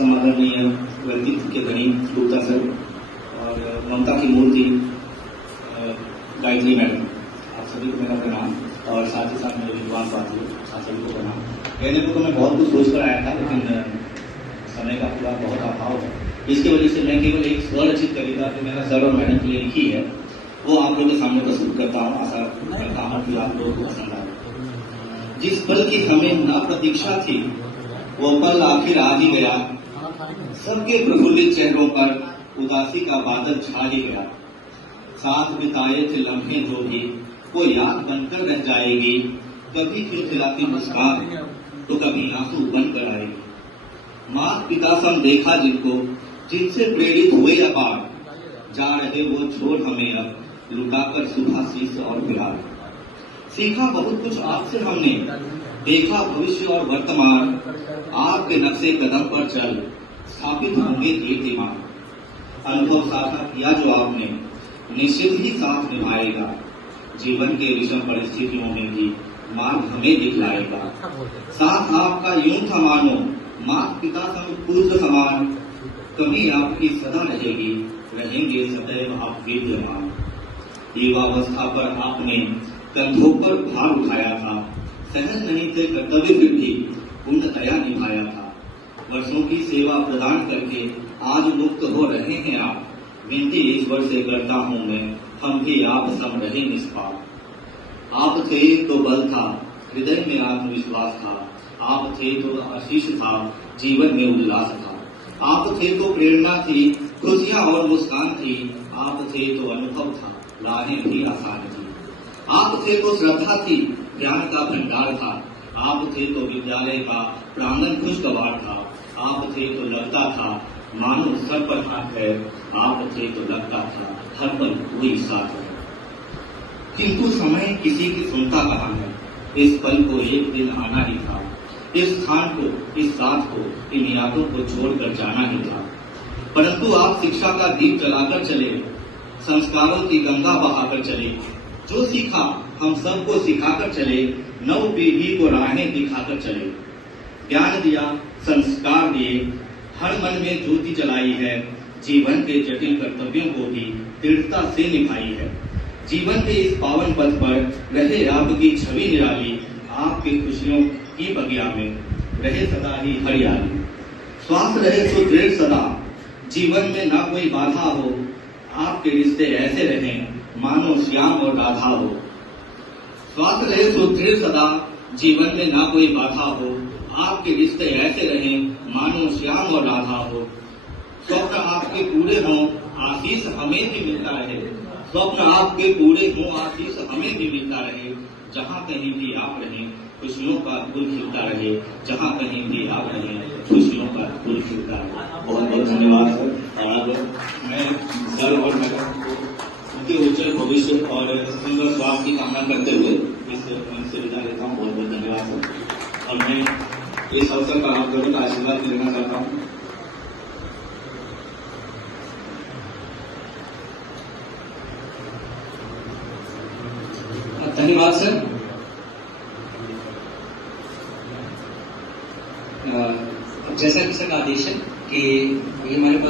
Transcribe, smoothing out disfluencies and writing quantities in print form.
समादरणीय व्यक्तित्व के धनी गुप्ता सर और ममता की मूर्ति गायत्री मैडम, आप सभी को मेरा प्रणाम और साथ ही साथ मेरे विद्वान साथियों आप सभी को प्रणाम। कहने को तो मैं बहुत कुछ सोच कर आया था, लेकिन समय का पूरा बहुत अभाव है। इसकी वजह से मैं केवल एक स्वरचित कविता जो मैंने सर और मैडम के लिए लिखी है वो आप लोगों के सामने प्रस्तुत करता हूँ। आशा करता हूँ कि आप लोगों को पसंद आए। जिस पल की हमें न प्रतीक्षा थी वो पल आखिर आ ही गया। सबके प्रफुल्लित चेहरों पर उदासी का बादल छा ही गया। साथ बिताए थे लम्हे जो भी वो याद बनकर रह जाएगी। कभी खिलखिलाती मुस्कान तो कभी आंसू बनकर आएगी। माता पिता सम देखा जिनको, जिनसे प्रेरित हुए अपार, जा रहे वो छोड़ हमें अब लुटाकर सुबह शीश और प्यार। सीखा बहुत कुछ आपसे हमने, देखा भविष्य और वर्तमान। आपके नक्शे कदम पर चल स्थापित होंगे कीर्तिमान। अनुभव साझा किया जो आपने निश्चित ही साथ निभाएगा। जीवन के विषम परिस्थितियों में भी मार्ग हमें दिखलाएगा। साथ आपका यूं था मानो माता पिता सम पुत्र समान। कभी आपकी सदा रहेगी, रहेंगे सदैव आप विद्यमान। युवावस्था पर आपने कंधों पर भार उठाया था। सहज नहीं थे कर्तव्य फिर भी पूर्णतया निभाया था। वर्षों की सेवा प्रदान करके आज मुक्त हो रहे हैं आप। विनती ईश्वर से करता हूं मैं, हम भी आप सम रहे निष्पाप। आप थे तो बल था, हृदय में आत्मविश्वास था। आप थे तो आशीष था, जीवन में उल्लास था। आप थे तो प्रेरणा थी, खुशियां और मुस्कान थी। आप थे तो अनुभव था, राहें भी आसान थी। आप थे तो श्रद्धा थी, ज्ञान का भंडार था। आप थे तो विद्यालय का प्रांगण खुशगवार था। आप थे तो लगता था मानो सर पर हाथ है। आप थे तो लगता था हर पल कोई साथ है। किंतु समय किसी की सुनता कहाँ है। इस पल को एक दिन आना ही था। इस स्थान को, इस साथ को, इन यादों को छोड़कर जाना ही था। परंतु आप शिक्षा का दीप जलाकर चले, संस्कारों की गंगा बहाकर चले। जो सीखा हम सबको सिखाकर चले, नव पीढ़ी को राहें दिखाकर चले। ज्ञान दिया, संस्कार दिए, हर मन में ज्योति जलाई है। जीवन के जटिल कर्तव्यों को भी दृढ़ता से निभाई है। जीवन के इस पावन पथ पर रहे आपकी छवि निराली। आपकी खुशियों की बगिया में रहे सदा ही हरियाली। स्वास्थ्य रहे सुदृढ़ सदा, जीवन में ना कोई बाधा हो। आपके रिश्ते ऐसे रहें मानो श्याम और राधा हो। स्वास्थ्य रहे सुदृढ़ सदा, जीवन में ना कोई बाधा हो। आपके रिश्ते ऐसे रहें मानो श्याम और राधा हो। स्वप्न आपके पूरे हों, आशीष हमें भी मिलता रहे। स्वप्न आपके पूरे हों, आशीष हमें भी मिलता रहे। जहाँ कहीं भी आप रहें खुशियों का फूल खिलता रहे। जहाँ कहीं भी आप रहें खुशियों का फूल खिलता रहे। बहुत बहुत धन्यवाद सर। और मैं सर और मैडम को उनके उज्जवल भविष्य और सुंदर स्वास्थ्य की कामना करते हुए इस मंच से विदा लेता हूँ। बहुत बहुत धन्यवाद सर। और मैं इस अवसर पर आप लोगों का आशीर्वाद लेना चाहता हूँ। धन्यवाद सर। जैसा कि सर का आदेश है कि हमारे पास